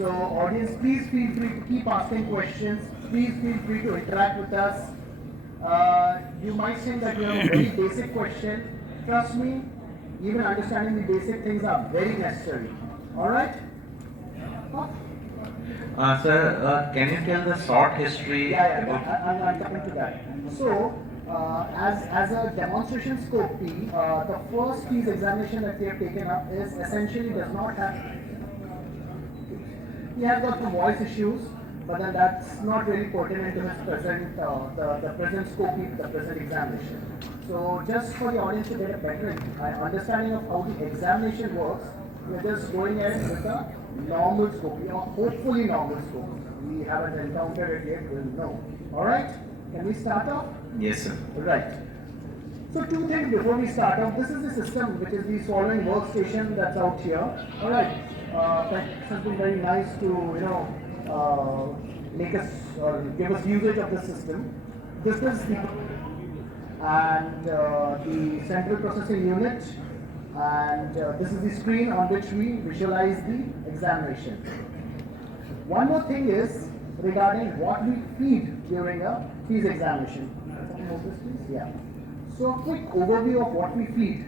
So audience, please feel free to keep asking questions. Please feel free to interact with us. You might think that you have a very basic question. Trust me, even understanding the basic things are very necessary. Alright? Sir, can you tell the short history about? I'm coming to that. So, as a demonstration scope P, the first piece examination that we have taken up is essentially does not have. He has got some voice issues, but then that's not really pertinent to his present, the present scope P, the present examination. So, just for the audience to get a better understanding of how the examination works, we're just going ahead with a normal scope, hopefully normal scope. We haven't encountered it yet, we'll know. Alright? Can we start off? Yes, sir. Right. So two things before we start off. This is the system which is the swallowing workstation that's out here. Alright. That has been very nice to, make us or give us usage of the system. This is the and the central processing unit, and this is the screen on which we visualize the examination. One more thing is regarding what we feed during a fees examination. Can you move this, please? Yeah. So a quick overview of what we feed.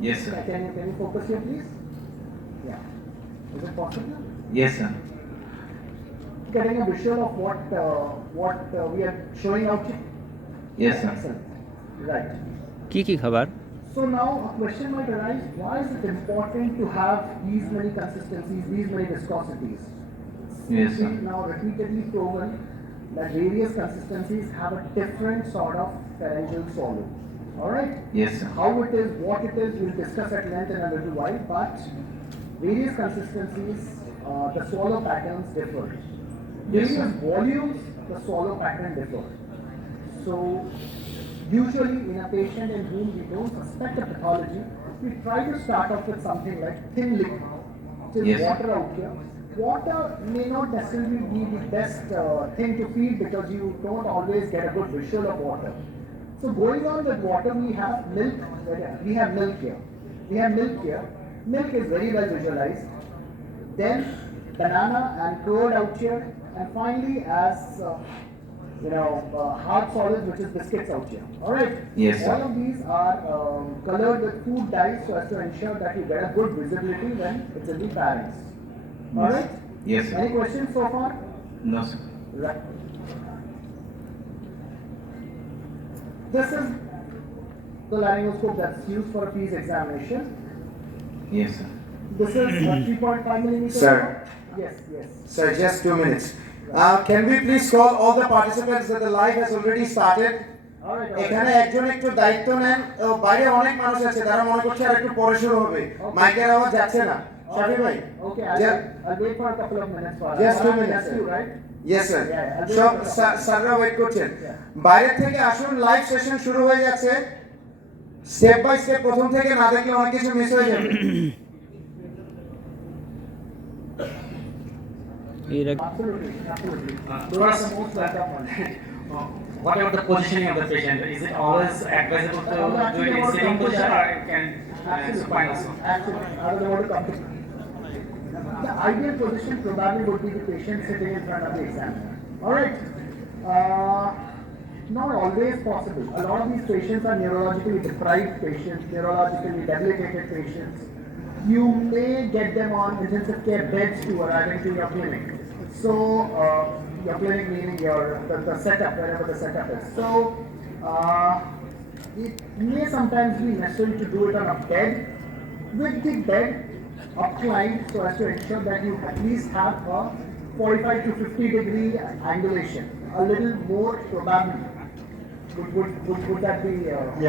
Yes, sir. Can you focus here, please? Yeah. Is it possible? Yes, sir. Getting a visual of what we are showing out here. Yes, sir. Excellent. Right. কি খাবার? So now a question might arise, why is it important to have these many consistencies, these many viscosities? Yes, sir. We've now repeatedly proven that various consistencies have a different sort of pharyngeal swallow. Alright? Yes, sir. How it is, what it is, we'll discuss at length in a little while, but various consistencies, the swallow patterns differ. Yes, sir. Various volumes, the swallow pattern differ. So, usually in a patient in whom we don't suspect a pathology, we try to start off with something like thin liquid, till Yes. water out here. Water may not necessarily be the best thing to feed because you don't always get a good visual of water. So going on with water, we have milk. We have milk here. We have milk here. Milk is very well visualized. Then banana and curd out here, and finally as hard solids, which is biscuits out here. All right. Yes, sir. All of these are colored with food dyes so as to ensure that you get a good visibility when it's in the pharynx. All right. Yes, sir. Any questions so far? No, sir. Right. This is the laryngoscope that's used for a fees examination. Yes, sir. This is 3.5 millimeters. Sir. Yes, yes. Sir, just 2 minutes. Can we please call all the participants that the live has already started? All right. এখানে একজন একটু দায়িত্ব নেন, বাইরে অনেক মানুষ আছে তারা মনে করছে আর একটু পরে শুরু হবে, মাইকের আওয়াজ যাচ্ছে না। শাফি ভাই, Okay, I'll wait for a couple of minutes for Just 2 minutes, That's you, right? Yes sir, Yeah, সব স্যাররা ওয়েট করছেন। বাইরে থেকে আসুন, লাইভ সেশন শুরু হয়ে যাচ্ছে। স্টেপ বাই স্টেপ প্রথম থেকে না দেখলে অনেক কিছু মিস হয়ে যাবে। Absolutely, absolutely. Those are the most welcome ones. What about the positioning of the patient? Is it always advisable to do it in sitting position or it can supine also? Actually, I don't want to come to. The ideal position probably would be the patient sitting in front of the examiner. Alright. Not always possible. A lot of these patients are neurologically deprived patients, neurologically debilitated patients. You may get them on intensive care beds to arrive into your clinic. So, your clinic meaning the setup, wherever the setup is. So, it may sometimes be necessary to do it on a bed, with the bed upclined so as to ensure that you at least have a 45 to 50 degree angulation. A little more probably. Would that be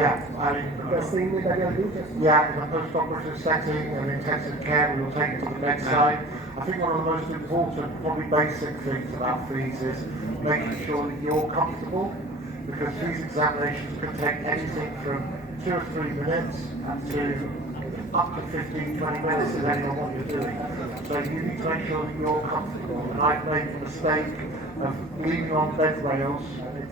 Yeah, I mean, the same way that you'll do? yeah, in a post-operative setting and intensive care, we will take it to the bedside. I think one of the most important, probably basic things about fees is making sure that you're comfortable, because these examinations can take anything from 2 or 3 minutes to up to 15, 20 minutes, depending on what you're doing. So you need to make sure that you're comfortable. And I've made the mistake of leaning on bed rails,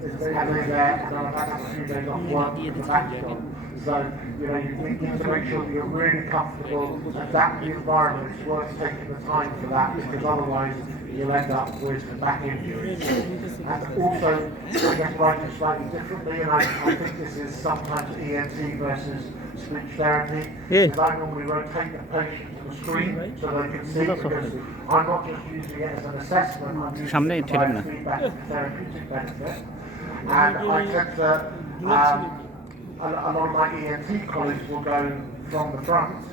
and they're there, and I've had a few days off work with the back job. So, you know, you need to make sure that you're really comfortable and that the environment is worth taking the time for that, because otherwise you'll end up with back injuries. And also, I guess writing slightly differently, and I think this is sometimes ENT versus speech therapy, because I normally rotate the patient to the screen so they can see, because I'm not just using it as an assessment, I'm using it to provide feedback and therapeutic benefit. And I tend to, a lot of my ENT colleagues will go from the front,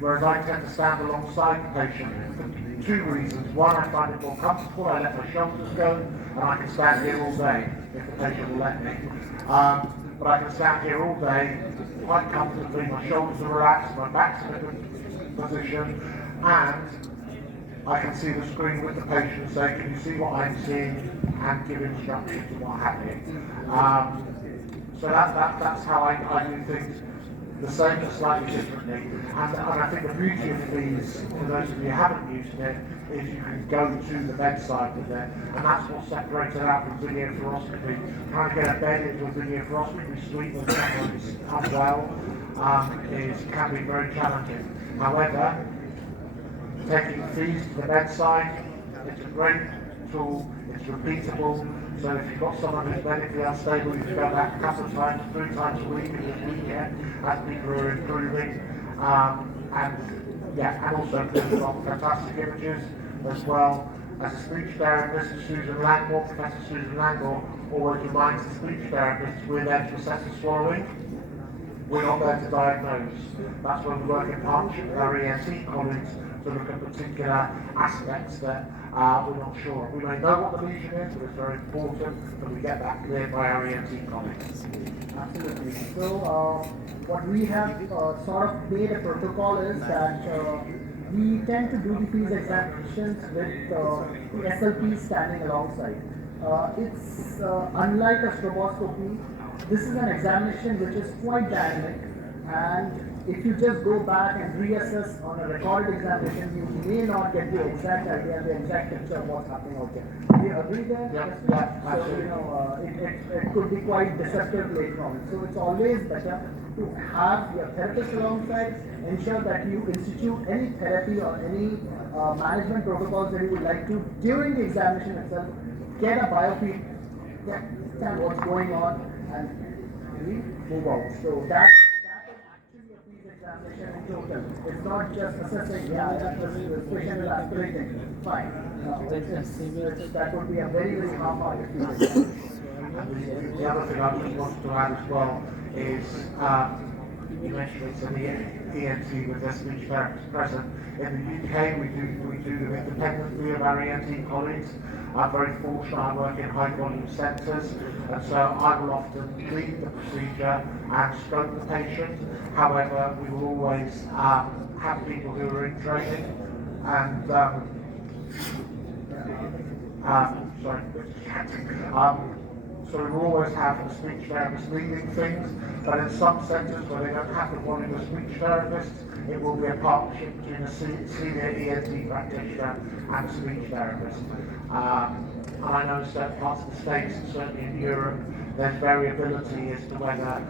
whereas I tend to stand alongside the patient for two reasons. One, I find it more comfortable, I let my shoulders go, and I can stand here all day if the patient will let me. But I can stand here all day quite comfortably, my shoulders are relaxed, my back's in a good position, and I can see the screen with the patient and say, can you see what I'm seeing, and give instructions and what have you. So that's how I do things, the same but slightly differently. And I think the beauty of these, for those of you who haven't used it, is you can go to the bedside with it. And that's what separates it out from video fluoroscopy. Trying to get a bed into a video fluoroscopy suite when someone's unwell can be very challenging. However, taking fees to the bedside, it's a great tool, it's repeatable. So if you've got someone who's medically unstable, you can go back a couple of times, 3 times a week in the weekend as people are improving. And also there's got fantastic images as well. As a speech therapist, Professor Susan Langmore always reminds the speech therapists we're there to assess the swallowing. We're not there to diagnose. That's when we work in partnership with our ENT colleagues to look at particular aspects that we're not sure. We may know what the lesion is, but it's very important that we get that cleared by our ENT colleagues. Absolutely. So what we have sort of made a protocol is that we tend to do these examinations with the SLP standing alongside. It's unlike a stroboscopy. This is an examination which is quite dynamic, and if you just go back and reassess on a recorded examination, you may not get the exact idea, the exact picture of what's happening out there. Do you agree there? Yeah, so you know, it could be quite deceptive later on. So it's always better to have your therapist alongside, ensure that you institute any therapy or any management protocols that you would like to during the examination itself. Get a biofeed, understand what's going on, and really move out. So that is actually a piece examination in total. It's not just assessing, the patient is aspirating, fine. That would be a very, very half-hearted piece examination. The other thing I just wanted to add as well is, you mentioned it's an ENT with their speech therapist present. In the UK, we do them independently of our ENT colleagues. I'm very fortunate, I work in high volume centres, and so I will often lead the procedure and stroke the patient. However, we will always have people who are in training, and so we will always have a speech therapist leading things, but in some centres where they don't have the volume of speech therapists, it will be a partnership between a senior ENT practitioner and a speech therapist. And I know in certain parts of the States, and certainly in Europe, there's variability as to whether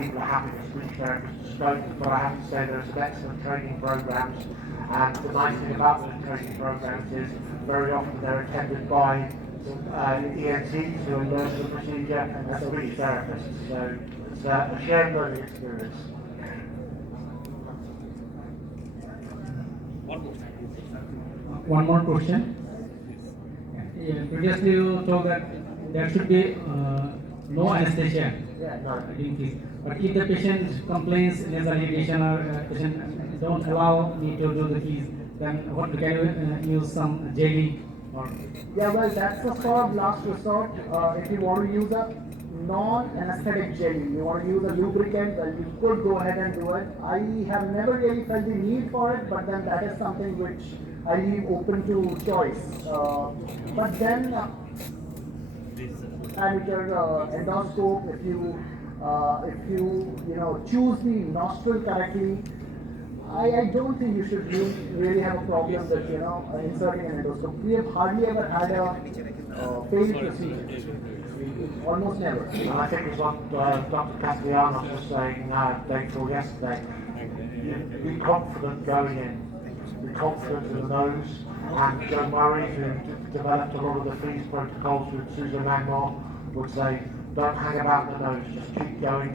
people are having a speech therapist to scope, but I have to say there's some excellent training programs, and the nice thing about those training programs is very often they're attended by ENTs who are learning the procedure and speech therapists, so it's a shared learning experience. One more question. Previously you told that there should be no anesthesia during this. But if the patient complains nasal irritation or patient don't allow me to do the keys, then what can you use some jelly or? Yeah, well, that's the sort of last resort. If you want to use a non-anesthetic jelly, you want to use a lubricant, well, you could go ahead and do it. I have never really felt the need for it, but then that is something which I leave open to choice. But then, and with your endoscope, if you choose the nostril correctly, I don't think you should really have a problem with, inserting an endoscope. We have hardly ever had a failed procedure. Almost never. And I think it's what Dr. Castellanos was saying day before yesterday. Be confident going in. Be confident in the nose. And Joe Murray, who developed a lot of the freeze protocols with Susan Langmore, would say, don't hang about the nose, just keep going,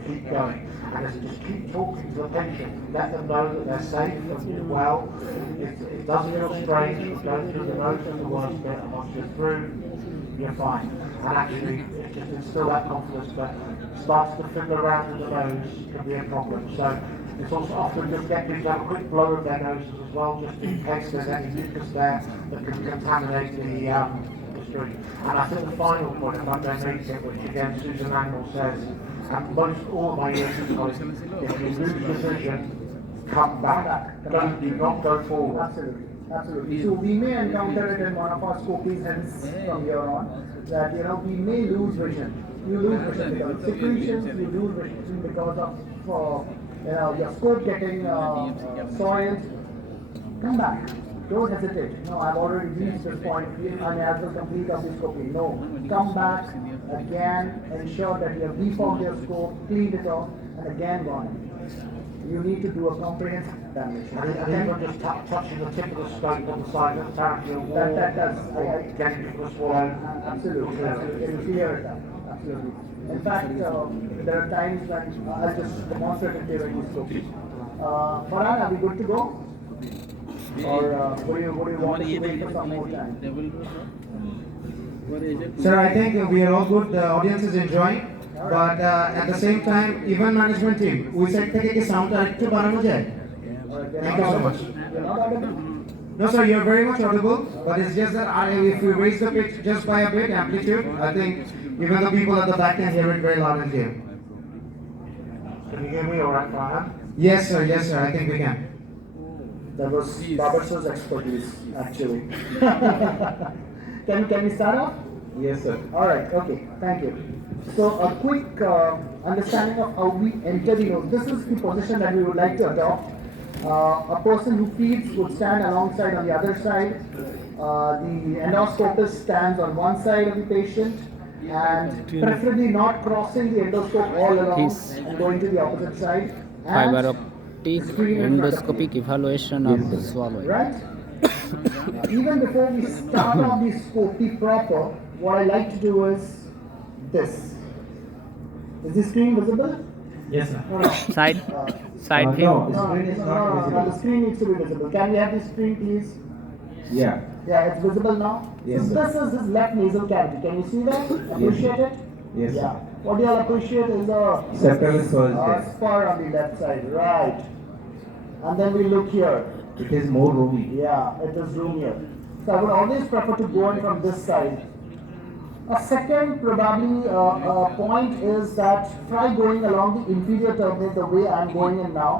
and just keep talking to the patient. Let them know that they're safe and well. It does feel strange, but going through the nose is the worst bit, and once you're through, you're fine. And actually, it just instills that confidence, but starts to fiddle around with the nose can be a problem. So it's also often just get people to have a quick blow of their noses as well, just in case there's any mucus there that can contaminate the stream. And I think the final point, if I don't make it, which again Susan Angle says, and most all of my years colleagues, if you lose your vision, come back. Do not go forward. Absolutely. Absolutely. So we may encounter it in one of our scopies hence from here on, that we may lose vision. You lose vision because of secretions, you lose vision because of your scope getting soiled. Come back. Don't hesitate. No, I've already reached this point. I have to complete of this scoping. No. Come back again, ensure that you have deformed your scope, cleaned it off, and again go on. You need to do a comprehensive examination. And even just touching the tip of the scope on the side of the pharyngeal wall. That does. Getting people to swallow. Absolutely. It will clear it up. Absolutely. In fact, there are times when I'll just demonstrate it during this scope. Farhan, are we good to go? Or would you want to wait for some more time? Sir, I think we are all good. The audience is enjoying. But at the same time, event management team, we said that sound একটু বাড়ানো যায়. Thank you so much. You're not audible? No sir, you're very much audible, but it's just that if we raise the pitch just by a bit, amplitude, I think even the people at the back can hear it very loud and clear. Can you hear me all right, Farhan? Yes sir, I think we can. That was Babar's expertise, actually. Can we start off? Yes sir. All right, okay, thank you. So a quick understanding of how we enter the nose. This is the position that we would like to adopt. A person who feeds would stand alongside on the other side. The endoscopist stands on one side of the patient and preferably not crossing the endoscope all along and going to the opposite side. Fiber optic endoscopic evaluation of the swallow. Right? Even before we start on the scopy proper, what I like to do is this. Is the screen visible? Yes, sir. No. Side view. No, the screen needs to be visible. Can we have the screen, please? Yeah. Yeah, it's visible now. Yes, So sir. this is his left nasal cavity. Can you see that? Appreciate it? Yes, sir. Yeah. What you'll appreciate is the Septal is first. spur on the left side, right? And then we look here. It is more roomy. Yeah, it is roomier. So I would always prefer to go in from this side. A second probably point is that try going along the inferior turbinate the way I am going in now,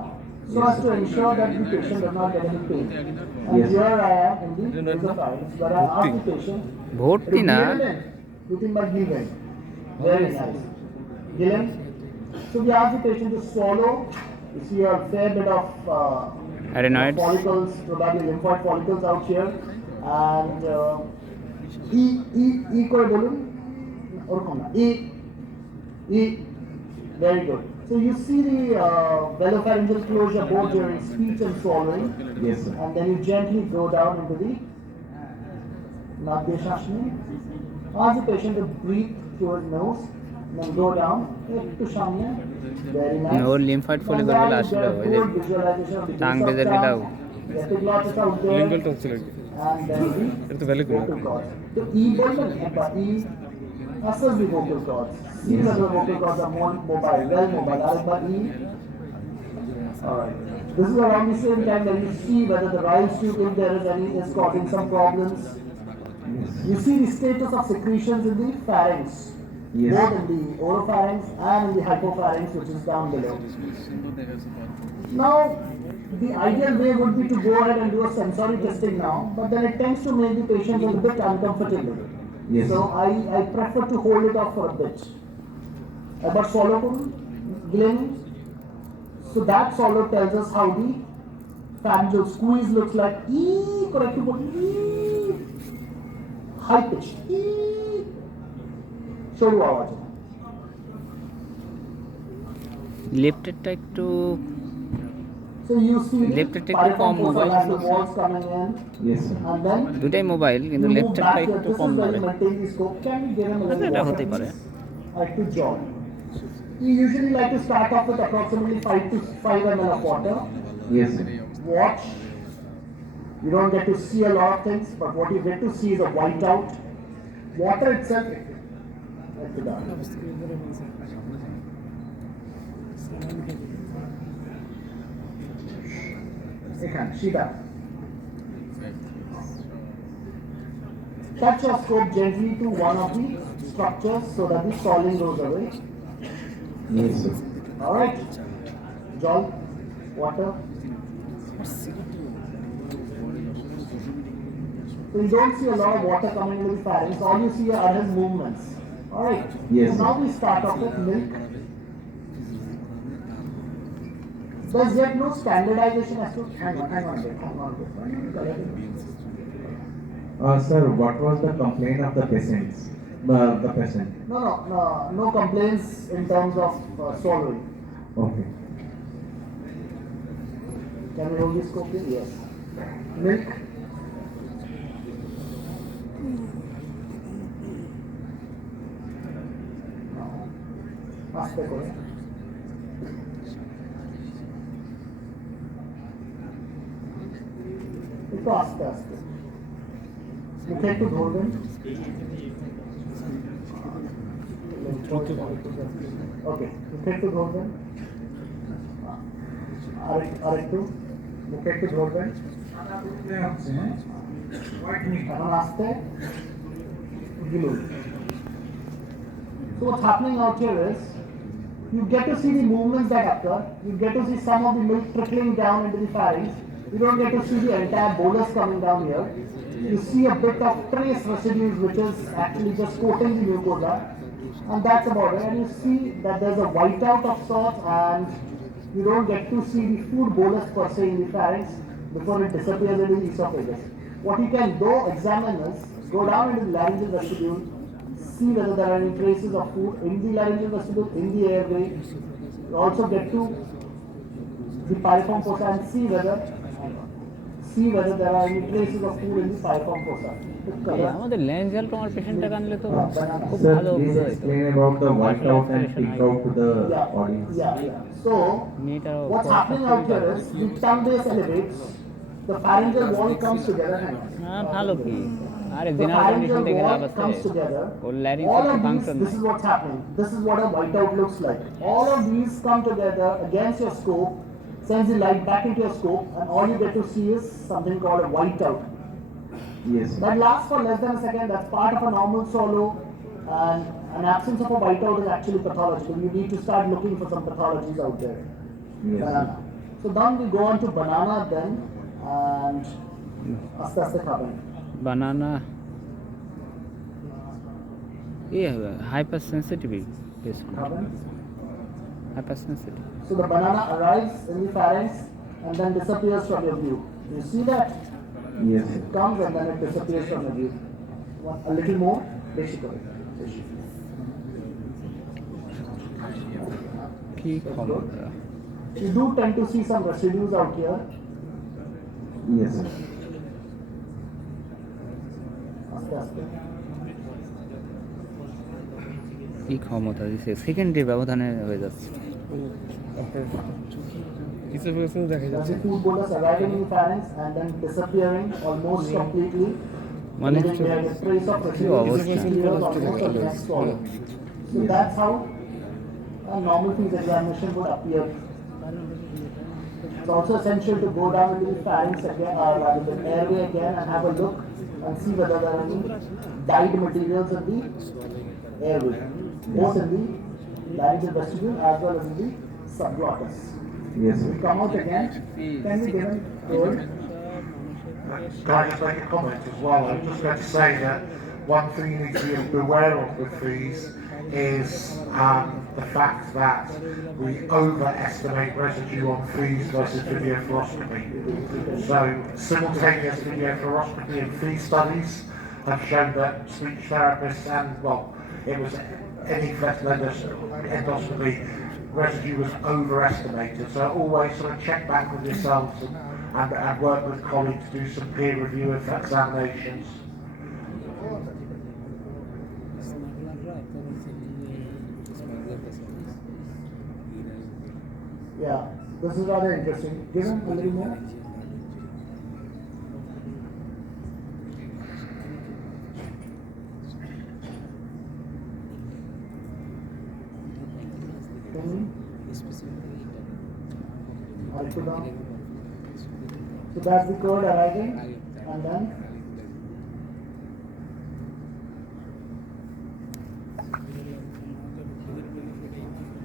so as to ensure that the patient does not get any pain. And Yes. here I am in the nasopharynx, where I ask the patient, ভর্তি না looking by Gillen. Very nice. Gillen. So we ask the patient to swallow. You see a fair bit of Adenoids. follicles, probably lymphoid follicles out here, and E করে বলুন ওরকম না E very good. So you see the velopharyngeal closure both during speech and swallowing. Yes sir. And then you gently go down into the নাক দিয়ে শ্বাস নিন. Ask the patient to breathe through his nose, then go down একটু সামনে. Very nice. ওর lymphoid follicle গুলো আসলো, ওই যে টাং বেঁধে দিলাও। And then the vocal cords. So E button and E assess the vocal cords. See whether the vocal cords are more mobile, well mobile. Alpha E. Alright. This is around the same time that you see whether the Ryle tube, if there is any, is causing some problems. You see the status of secretions in the pharynx. Yes. Both in the oropharynx and in the hypopharynx, which is down below. Now, the ideal way would be to go ahead and do a sensory testing now, but then it tends to make the patient a little bit uncomfortable. Yes. So I prefer to hold it off for a bit. But swallow Glenn. So that swallow tells us how the Pharyngeal squeeze looks like E, corrective body, E. High pitch, E. সরু আওয়াজ। লেফটেরটা একটু So you see Left এর the একটু কম piriform fossa mobile has the walls coming in, Yes, sir. and then দুটাই mobile কিন্তু you move লেফটেরটা back here. একটু This com is where নড়ে you maintain the scope. Can you give him a আচ্ছা, little এটা water, হতেই পারে। please? Right to jaw. You usually like to start off with approximately 5 ml of water. Yes, sir. Watch. You don't get to see a lot of things, but what you get to see is a whiteout. Water itself. Like to that. এখানে সিধা। Touch your scope gently to one of the structures so that the swelling goes away. Yes, sir. Alright? Jol, water. So you don't see a lot of water coming into the pharynx, all you see are his movements. Alright? Yes, So sir. now we start off with milk. There's yet no standardization as to hang on a bit. Sir, what was the complaint of the patients? The patient. No complaints in terms of swallowing. Okay. Can we hold this scope here? Yes. Milk. আস্তে করে একটু আস্তে আস্তে মুখে একটু ধরবেন ওকে মুখে একটু ধরবেন আরেকটু মুখে একটু ধরবেন এখন আস্তে গিলুন So what's happening out here is, you get to see the movements that occur, you get to see some of the milk trickling down into the pharynx, you don't get to see the entire bolus coming down here. You see a bit of trace residues which is actually just coating the mucosa, and that's about it. And you see that there's a whiteout of sorts, and you don't get to see the food bolus per se in the pharynx before it disappears into the esophagus. What you can though examine is, go down into the laryngeal vestibule, see whether there are any traces of food in the laryngeal vestibule, in the airway. You also get to the piriform fossa and see whether there are any traces of food in the piriform fossa. আমাদের ল্যাঞ্জাল টমার পেশেন্টটা আনলে তো খুব Sir, ভালো please বোঝা যেত। explain about the whiteout and peak out to the audience. Yeah. So, মেয়েটারও what's happening out here is, the tongue base elevates, the pharyngeal wall comes together. Hang on. হ্যাঁ ভালো কি আরে The জেনারেল কন্ডিশন pharyngeal থেকে লাভ wall আছে comes together. ওর larynx All একটু of these, function this is what's happening. This is what a whiteout looks like. All of these come together against your scope, sends the light back into your scope, and all you get to see is something called a whiteout. Yes, sir. That lasts for less than a second. That's part of a normal swallow, and an absence of a whiteout is actually pathological. You need to start looking for some pathologies out there. Yes, Banana. So then we go on to banana then, and aste aste khaben. Banana hyper sensitive Khaben. Hyper sencitive. So the banana arrives in the pharynx and then disappears from your view. You see that? Yes, sir. It comes and then it disappears from your view. A little more. Basically. কি ক্ষমতা You do tend to see some residues out here. Yes, sir. Aste aste. কি ক্ষমতা দিছে সেকেন্ডের ব্যবধানে হয়ে যাচ্ছে That's the food bolus arriving in the pharynx and then disappearing almost completely. মানে Leaving behind a trace of residues which disappears almost at the next swallow. So that's how a normal fees examination would appear. It's also essential to go down into the pharynx again, or rather the airway again, and have a look and see whether there are any dyed materials in the airway, both in the laryngeal vestibule as well as in the subglottis. Yes, sir. We come out again. Can we give him hold? Can I just make a comment as well? I'm just going to say that one thing you need to be aware of with these is the fact that we overestimate residue on fees versus video fluoroscopy. So simultaneous video fluoroscopy and fee studies have shown that speech therapists and, well, it was any flexible endoscopy residue was overestimated. So always sort of check back with yourselves and work with colleagues to do some peer review of examinations. Yeah, this is rather interesting. Give him a little more. So that's the code arriving, and then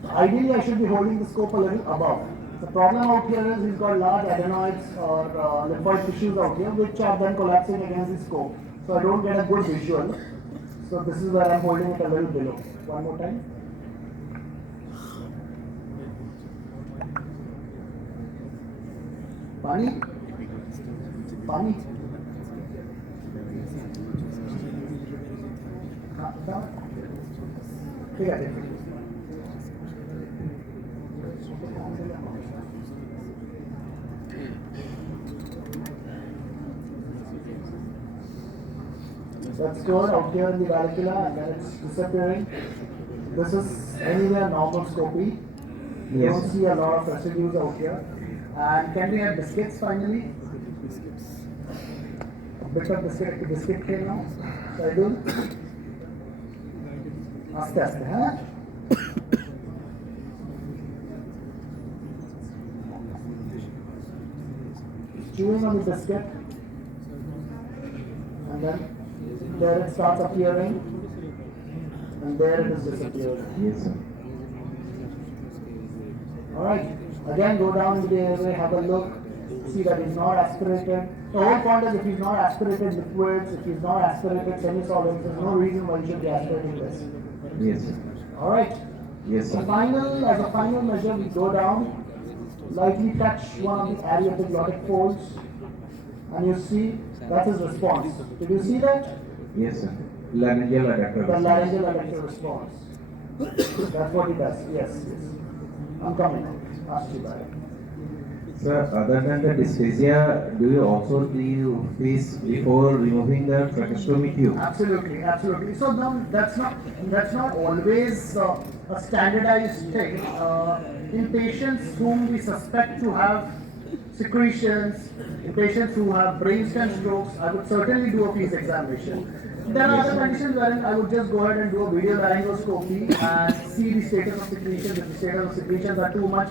ideally I should be holding the scope a little above. The problem out here is he's got large adenoids or lymphoid tissues out here which are then collapsing against the scope. So I don't get a good visual. So this is where I'm holding it a little below. One more time. Pani? Pani? ठीक है That's stored out here in the valvula and then it's disappearing. This is anywhere normal scopy. You don't see a lot of residues out here. And can we have biscuits finally? A bit of biscuit here now. So I do. आस्ते आस्ते है chewing on the biscuit and then there it starts appearing and there it is disappearing. Yes, sir. Alright, again go down to the airway, have a look, see that it's not aspirated. The whole point is if he's not aspirated liquids, if he's not aspirated semi-solids, there's no reason why you should be aspirating this. Yes, sir. Alright. Yes, sir. As a final measure, we go down, lightly touch one of the arterioepiglotic folds, and you see that's his response. Did you see that? Yes, sir. Laryngeal adductor. The laryngeal adductor response. That's what he does. Yes, yes. I'm coming. Ask you about it. Sir, other than the dysphagia, do you also do face before removing the tracheostomy tube? Absolutely, absolutely. So now that's not always a standardized thing. In patients whom we suspect to have secretions, in patients who have brainstem strokes, I would certainly do a fees examination. There are other conditions wherein I would just go ahead and do a video laryngoscopy and see the status of secretions. If the status of secretions are too much,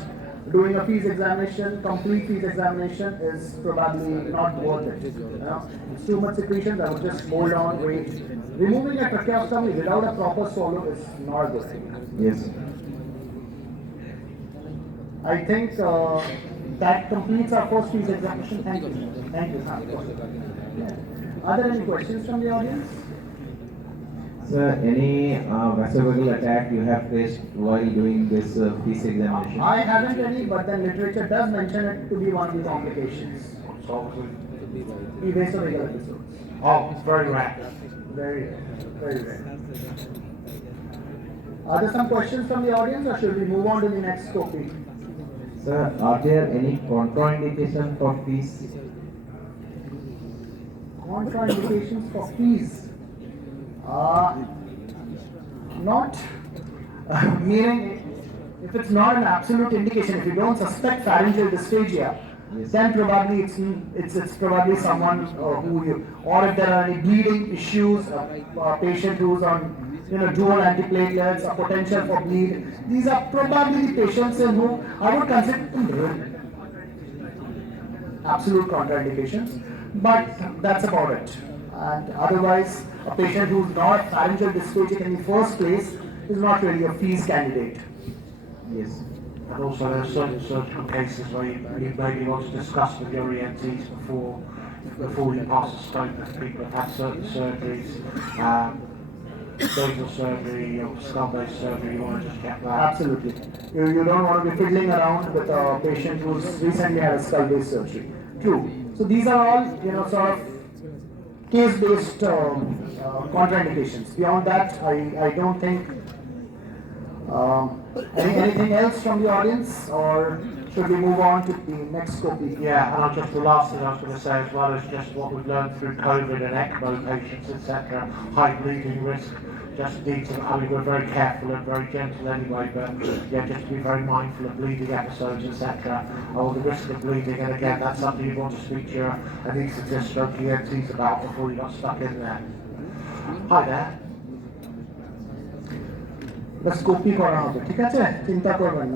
doing a fees examination, complete fees examination is probably not worth it. You know? It's too much secretions, I would just hold on, wait. Removing a tracheostomy without a proper swallow is not a good thing. Yes. I think that completes our first fees examination. Thank you. Thank you. Are there any questions from the audience? Sir, any vasovagal attack you have faced while doing this fees examination? I haven't any, but the literature does mention it to be one of the complications. The vasovagal episodes. Oh, very rare. Very rare. Very rare. Are there some questions from the audience or should we move on to the next topic? Sir, are there any contraindications for fees? Contraindications for fees? Not, meaning if it's not an absolute indication, if you don't suspect pharyngeal dysphagia, then probably it's probably someone who you, or if there are any bleeding issues, a patient who's on dual antiplatelets, a potential for bleed. These are probably the patients in whom I would consider absolute contraindications, but that's about it. And otherwise, a patient who's not pharyngeal dysphagic in the first place is not really a fees candidate. Yes. And also there are certain surgical cases where you maybe want to discuss with your ENTs before you pass a scope if people have had certain surgeries. nasal surgery or skull-based surgery, you want to just get that. Absolutely. You don't want to be fiddling around with a patient who's recently had a skull-based surgery. True. So these are all, sort of case-based contraindications. Beyond that, I don't think. Anything else from the audience, or should we move on to the next topic? Yeah, and the last thing I was going to say as well is just what we've learned through COVID and ECMO patients, etc. High bleeding risk. Just need to, we're very careful and very gentle anyway, but yeah, just to be very mindful of bleeding episodes, etc. Or the risk of bleeding, and again, that's something you want to speak to your anaesthetist stroke ENTs about before you got stuck in there. Hi there. স্কোপি করা হবে, ঠিক আছে, চিন্তা করবেন না।